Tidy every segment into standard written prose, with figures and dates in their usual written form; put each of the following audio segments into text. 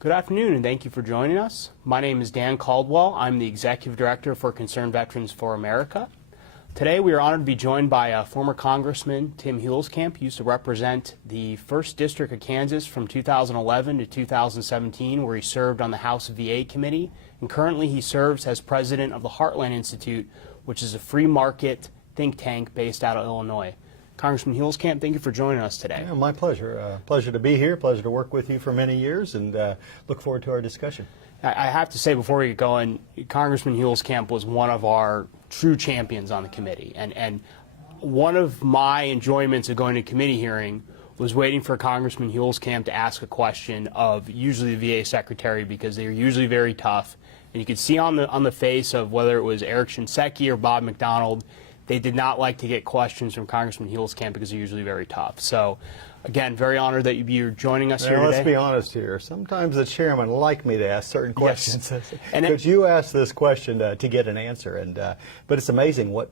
Good afternoon, and thank you for joining us. My name is Dan Caldwell. I'm the Executive Director for Concerned Veterans for America. Today we are honored to be joined by former Congressman Tim Huelskamp. He used to represent the 1st District of Kansas from 2011 to 2017, where he served on the House VA Committee, and currently he serves as president of the Heartland Institute, which is a free market think tank based out of Illinois. Congressman Huelskamp, thank you for joining us today. Yeah, my pleasure. Pleasure to be here. Pleasure to work with you for many years, and look forward to our discussion. I have to say before we get going, Congressman Huelskamp was one of our true champions on the committee. And one of my enjoyments of going to committee hearing was waiting for Congressman Huelskamp to ask a question of usually the VA secretary, because they are usually very tough. And you could see on the face of whether it was Eric Shinseki or Bob McDonald, they did not like to get questions from Congressman Huelskamp because they're usually very tough. So, again, very honored that you're joining us here today. Let's be honest here. Sometimes the chairman like me to ask certain questions. Yes. Because you asked this question to get an answer. But it's amazing what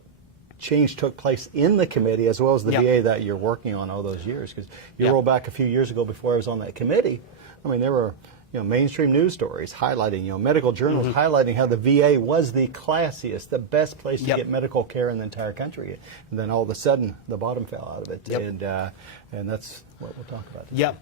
change took place in the committee as well as the VA that you're working on all those years. Because you roll back a few years ago before I was on that committee, I mean, there were mainstream news stories highlighting, medical journals highlighting how the VA was the classiest, the best place to get medical care in the entire country. And then all of a sudden, the bottom fell out of it. And that's what we'll talk about today.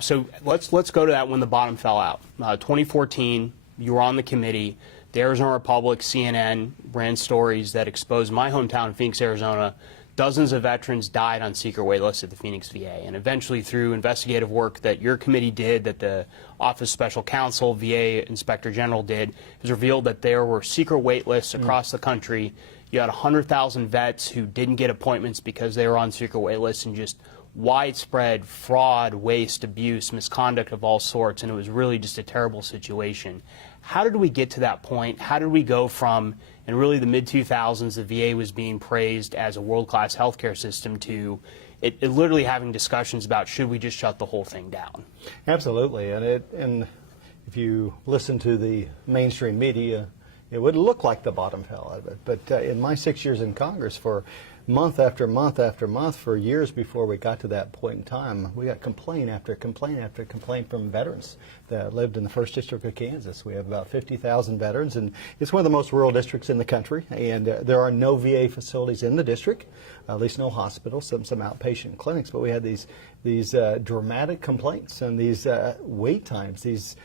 So let's go to that when the bottom fell out. 2014, you were on the committee. The Arizona Republic, CNN ran stories that exposed my hometown, Phoenix, Arizona. Dozens of veterans died on secret wait lists at the Phoenix VA, and eventually through investigative work that your committee did, that the Office of Special Counsel, VA Inspector General did, it was revealed that there were secret wait lists across the country. You had 100,000 vets who didn't get appointments because they were on secret wait lists, and just widespread fraud, waste, abuse, misconduct of all sorts, and it was really just a terrible situation. How did we get to that point? How did we go from, in really the mid-2000s, the VA was being praised as a world-class healthcare system to it literally having discussions about should we just shut the whole thing down? Absolutely, and if you listen to the mainstream media, it would look like the bottom fell out of it. But in my 6 years in Congress, for month after month after month, for years before we got to that point in time, we got complaint after complaint after complaint from veterans that lived in the 1st District of Kansas. We have about 50,000 veterans, and it's one of the most rural districts in the country, and there are no VA facilities in the district, at least no hospitals, some outpatient clinics, but we had these dramatic complaints and these wait times, these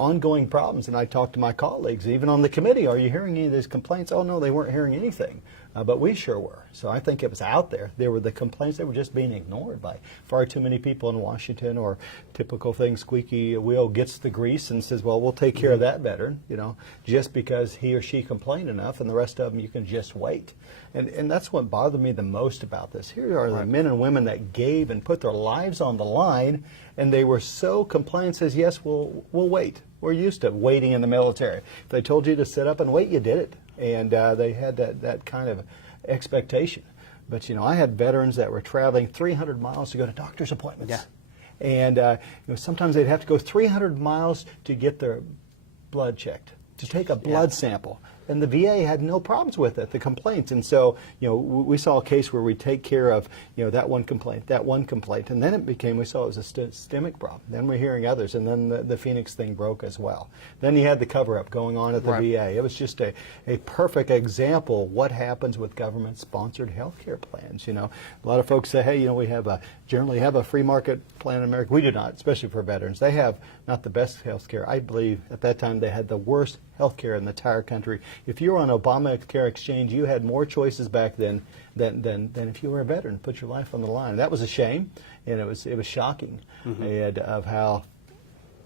ongoing problems. And I talked to my colleagues, even on the committee, are you hearing any of these complaints? Oh, no, they weren't hearing anything. But we sure were. So I think it was out there. There were the complaints that were just being ignored by far too many people in Washington, or typical thing, squeaky wheel gets the grease and says, well, we'll take care of that veteran, just because he or she complained enough, and the rest of them you can just wait. And that's what bothered me the most about this. Here are the men and women that gave and put their lives on the line, and they were so compliant, says, yes, we'll wait. We're used to waiting in the military. If they told you to sit up and wait, you did it. And they had that kind of expectation. But, I had veterans that were traveling 300 miles to go to doctor's appointments. And, sometimes they'd have to go 300 miles to get their blood checked, to take a blood sample. And the VA had no problems with it, the complaints. And so, we saw a case where we take care of, that one complaint, and then it became, we saw it was a systemic problem. Then we're hearing others, and then the Phoenix thing broke as well. Then you had the cover-up going on at the VA. It was just a perfect example of what happens with government-sponsored health care plans. A lot of folks say, hey, we generally have a free market plan in America. We do not, especially for veterans. They have not the best health care. I believe at that time they had the worst health care in the entire country. If you were on Obamacare exchange, you had more choices back then than if you were a veteran. Put your life on the line. That was a shame, and it was shocking of how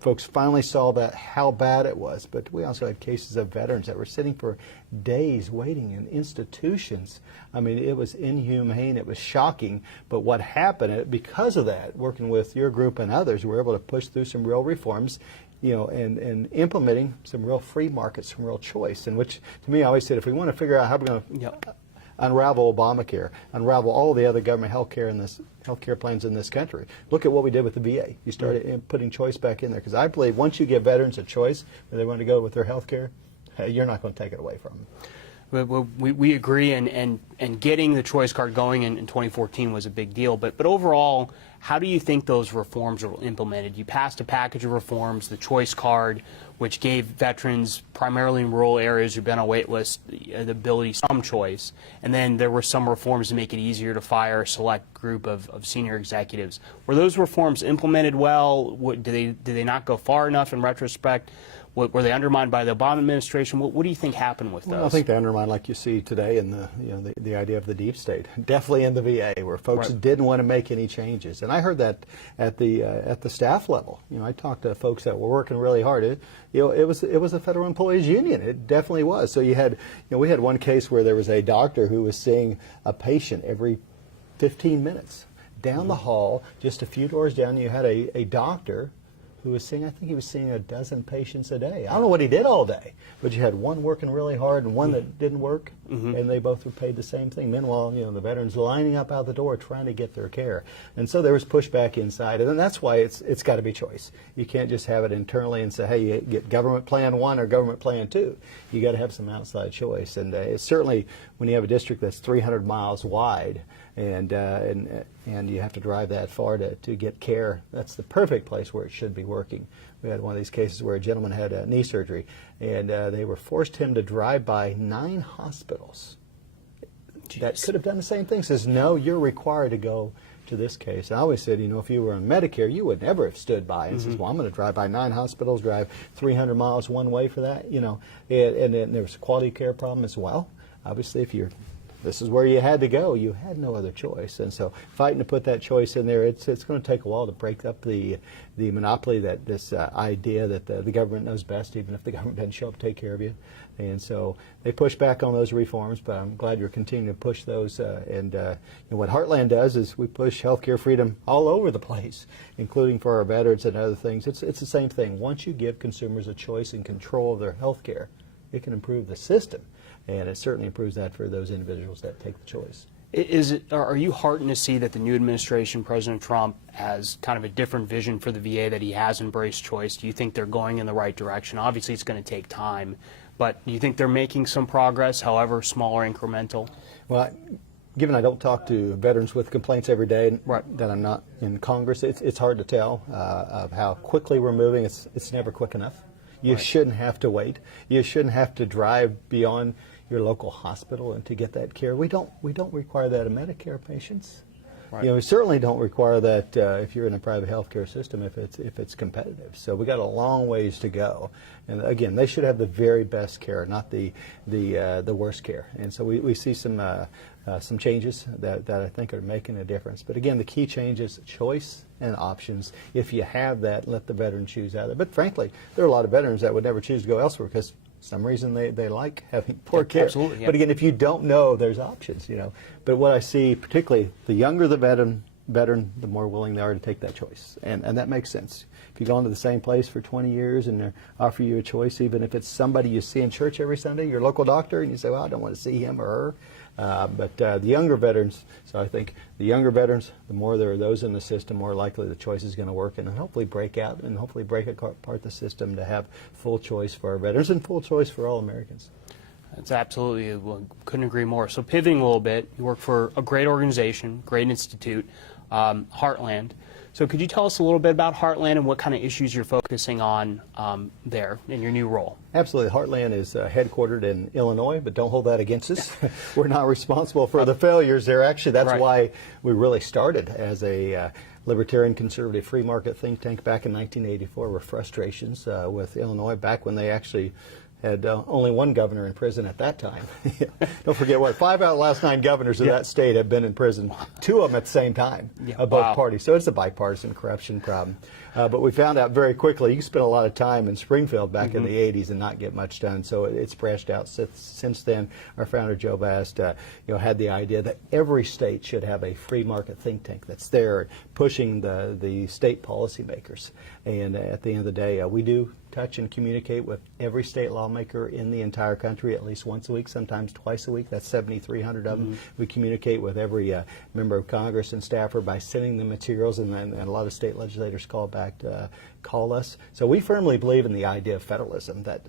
folks finally saw how bad it was. But we also had cases of veterans that were sitting for days waiting in institutions. I mean, it was inhumane. It was shocking. But what happened, because of that, working with your group and others, we were able to push through some real reforms, and implementing some real free markets, some real choice. And which, to me, I always said, if we want to figure out how we're going to unravel Obamacare, unravel all the other government health care plans in this country, look at what we did with the VA. You started putting choice back in there, because I believe once you give veterans a choice where they want to go with their health care, you're not going to take it away from them. We agree, and getting the choice card going in 2014 was a big deal. But overall, how do you think those reforms are implemented? You passed a package of reforms, the choice card, which gave veterans, primarily in rural areas who've been on wait lists, the ability some choice. And then there were some reforms to make it easier to fire a select group of senior executives. Were those reforms implemented well? Did they not go far enough in retrospect? Were they undermined by the Obama administration? What do you think happened with those? Well, I think they undermined, like you see today, in the idea of the deep state. Definitely in the VA, where folks didn't want to make any changes. And I heard that at the staff level. I talked to folks that were working really hard. It was a federal employees union. It definitely was. So we had one case where there was a doctor who was seeing a patient every 15 minutes. Down the hall, just a few doors down, you had a doctor who was seeing, I think he was seeing a dozen patients a day. I don't know what he did all day, but you had one working really hard and one that didn't work, and they both were paid the same thing. Meanwhile, the veterans lining up out the door trying to get their care. And so there was pushback inside, and that's why it's got to be choice. You can't just have it internally and say, hey, you get government plan 1 or government plan 2. You got to have some outside choice. And it's certainly when you have a district that's 300 miles wide, and you have to drive that far to get care, that's the perfect place where it should be working. We had one of these cases where a gentleman had a knee surgery, and they were forced him to drive by 9 hospitals. Jeez. That could have done the same thing. Says, no, you're required to go to this case. And I always said, if you were on Medicare, you would never have stood by and says, well, I'm going to drive by 9 hospitals, drive 300 miles one way for that, and then there was a quality care problem as well. Obviously, if this is where you had to go, you had no other choice. And so fighting to put that choice in there, it's going to take a while to break up the monopoly, that this idea that the government knows best, even if the government doesn't show up to take care of you. And so they push back on those reforms, but I'm glad you're continuing to push those. And what Heartland does is we push healthcare freedom all over the place, including for our veterans and other things. It's the same thing. Once you give consumers a choice and control of their healthcare, it can improve the system. And it certainly improves that for those individuals that take the choice. Are you heartened to see that the new administration, President Trump, has kind of a different vision for the VA, that he has embraced choice? Do you think they're going in the right direction? Obviously, it's going to take time, but do you think they're making some progress, however small or incremental? Well, given I don't talk to veterans with complaints every day, that I'm not in Congress, it's hard to tell of how quickly we're moving. It's never quick enough. You shouldn't have to wait. You shouldn't have to drive beyond your local hospital and to get that care. We don't require that of Medicare patients. We certainly don't require that if you're in a private healthcare system, if it's competitive. So we got a long ways to go. And again, they should have the very best care, not the worst care. And so we see some changes that I think are making a difference. But again, the key change is choice and options. If you have that, let the veteran choose out of it. But frankly, there are a lot of veterans that would never choose to go elsewhere because some reason they like having poor care. Absolutely, yeah. But again, if you don't know, there's options, But what I see, particularly the younger the veteran, the more willing they are to take that choice. And that makes sense. If you go into the same place for 20 years and they offer you a choice, even if it's somebody you see in church every Sunday, your local doctor, and you say, well, I don't want to see him or her. But the younger veterans, so I think the younger veterans, the more there are those in the system, more likely the choice is going to work and hopefully break out and hopefully break apart the system to have full choice for our veterans and full choice for all Americans. That's absolutely, couldn't agree more. So pivoting a little bit, you work for a great organization, great institute, Heartland. So could you tell us a little bit about Heartland and what kind of issues you're focusing on there in your new role? Absolutely. Heartland is headquartered in Illinois, but don't hold that against us. We're not responsible for the failures there. Actually, that's why we really started as a libertarian conservative free market think tank back in 1984 with frustrations with Illinois back when they actually had only one governor in prison at that time. Don't forget 5 out of the last 9 governors of that state have been in prison, 2 of them at the same time, of both parties. So it's a bipartisan corruption problem. But we found out very quickly, you can spend a lot of time in Springfield back in the 80s and not get much done. So it's branched out since then. Our founder, Joe Bast, had the idea that every state should have a free market think tank that's there pushing the state policymakers. And at the end of the day, we do touch and communicate with every state lawmaker in the entire country at least once a week, sometimes twice a week. That's 7,300 of them. We communicate with every member of Congress and staffer by sending them materials, and a lot of state legislators call us. So we firmly believe in the idea of federalism, that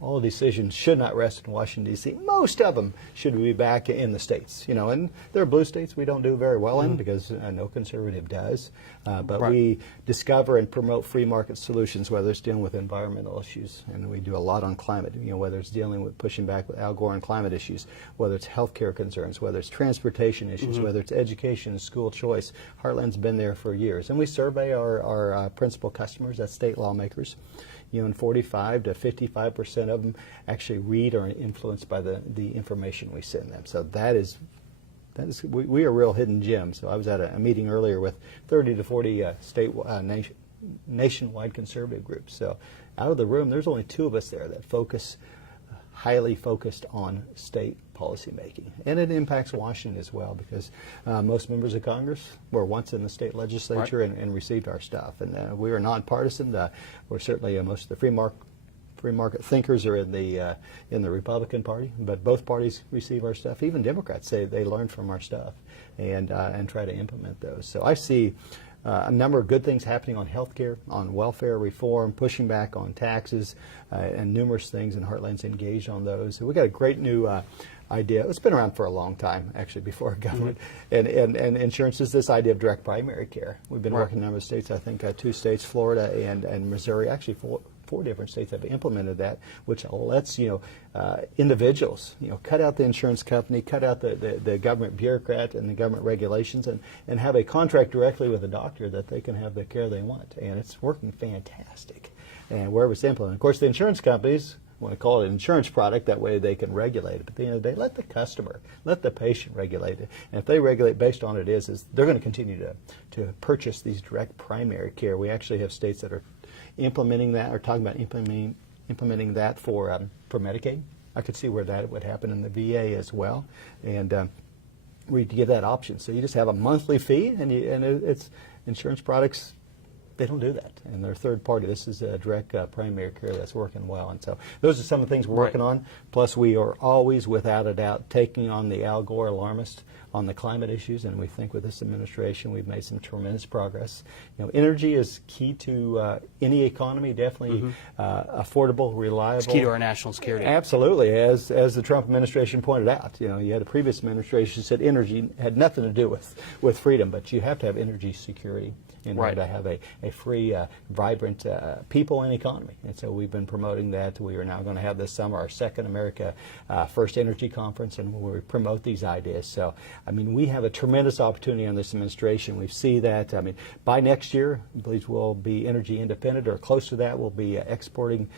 all decisions should not rest in Washington, D.C. Most of them should be back in the states, and there are blue states we don't do very well in because no conservative does. But we discover and promote free market solutions, whether it's dealing with environmental issues, and we do a lot on climate, whether it's dealing with pushing back with Al Gore on climate issues, whether it's healthcare concerns, whether it's transportation issues, whether it's education and school choice. Heartland's been there for years. And we survey our principal customers, that's state lawmakers. And 45 to 55% of them actually read or are influenced by the information we send them. So we are real hidden gems. So I was at a meeting earlier with 30 to 40 nationwide conservative groups. So out of the room, there's only 2 of us there that highly focused on state policy making. And it impacts Washington as well because most members of Congress were once in the state legislature and received our stuff. And we are nonpartisan. We're certainly most of the free market thinkers are in the Republican Party, but both parties receive our stuff. Even Democrats say they learn from our stuff and try to implement those. So I see a number of good things happening on health care, on welfare reform, pushing back on taxes, and numerous things, and Heartland's engaged on those. So we've got a great new idea. It's been around for a long time, actually, before government. And insurance is this idea of direct primary care. We've been working in a number of states, I think 2 states, Florida and Missouri, actually 4 different states have implemented that, which lets individuals cut out the insurance company, cut out the government bureaucrat and the government regulations, and have a contract directly with a doctor that they can have the care they want. And it's working fantastic. And wherever it's implemented, of course, the insurance companies want to call it an insurance product, that way they can regulate it. But at the end of the day, let the customer, let the patient regulate it. And if they regulate based on it is they're going to continue to purchase these direct primary care. We actually have states that are implementing that, or talking about implementing that for Medicaid. I could see where that would happen in the VA as well, and we give that option. So you just have a monthly fee, and it's insurance products. They don't do that, and they're third party. This is a direct primary care that's working well, and so those are some of the things we're working on. Plus, we are always, without a doubt, taking on the Al Gore alarmist on the climate issues, and we think with this administration we've made some tremendous progress. Energy is key to any economy, definitely affordable, reliable. It's key to our national security. Absolutely, as the Trump administration pointed out. You had a previous administration that said energy had nothing to do with freedom, but you have to have energy security in order to have a free, vibrant people and economy. And so we've been promoting that. We are now going to have this summer our second America First Energy Conference, and we promote these ideas. So, I mean, we have a tremendous opportunity on this administration. We see that. I mean, by next year, I believe we'll be energy independent, or close to that. We'll be exporting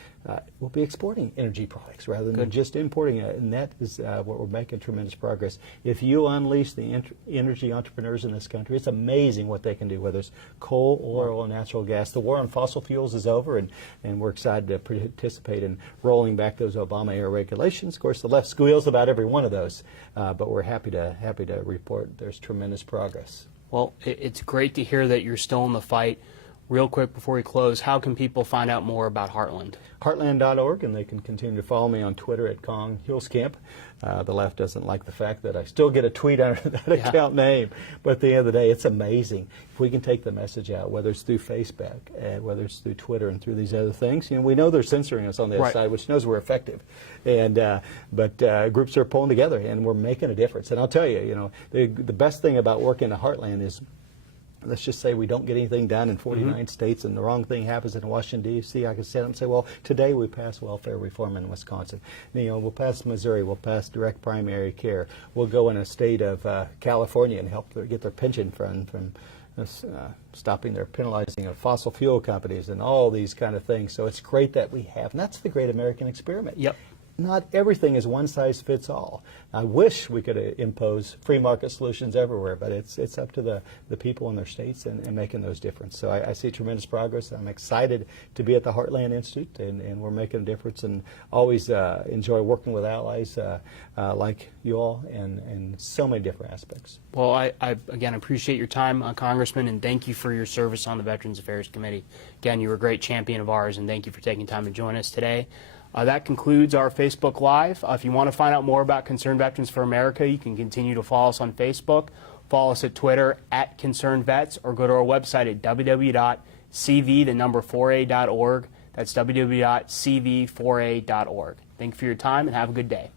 energy products rather than just importing it. And that is what we're making tremendous progress. If you unleash the energy entrepreneurs in this country, it's amazing what they can do, whether it's coal, oil, and natural gas. The war on fossil fuels is over, and we're excited to participate in rolling back those Obama-era regulations. Of course, the left squeals about every one of those, but we're happy to report there's tremendous progress. Well, it's great to hear that you're still in the fight. Real quick before we close, how can people find out more about Heartland? Heartland.org, and they can continue to follow me on Twitter at Huelskamp. The left doesn't like the fact that I still get a tweet under that account name, but at the end of the day, it's amazing. If we can take the message out, whether it's through Facebook, whether it's through Twitter and through these other things, we know they're censoring us on the other side, which knows we're effective. And but groups are pulling together, and we're making a difference. And I'll tell you, the best thing about working at Heartland is, let's just say we don't get anything done in 49 states and the wrong thing happens in Washington, D.C., I can stand up and say, well, today we passed welfare reform in Wisconsin. We'll pass Missouri. We'll pass direct primary care. We'll go in a state of California and help get their pension fund from stopping their penalizing of fossil fuel companies and all these kind of things. So it's great that we have, and that's the great American experiment. Yep. Not everything is one size fits all. I wish we could impose free market solutions everywhere, but it's up to the people in their states and making those difference. So I see tremendous progress. I'm excited to be at the Heartland Institute, and we're making a difference, and always enjoy working with allies like you all in so many different aspects. Well, I again appreciate your time, Congressman, and thank you for your service on the Veterans Affairs Committee. Again, you were a great champion of ours, and thank you for taking time to join us today. That concludes our Facebook Live. If you want to find out more about Concerned Veterans for America, you can continue to follow us on Facebook, follow us at Twitter @ConcernedVets, or go to our website at www.cv4a.org. That's www.cv4a.org. Thank you for your time and have a good day.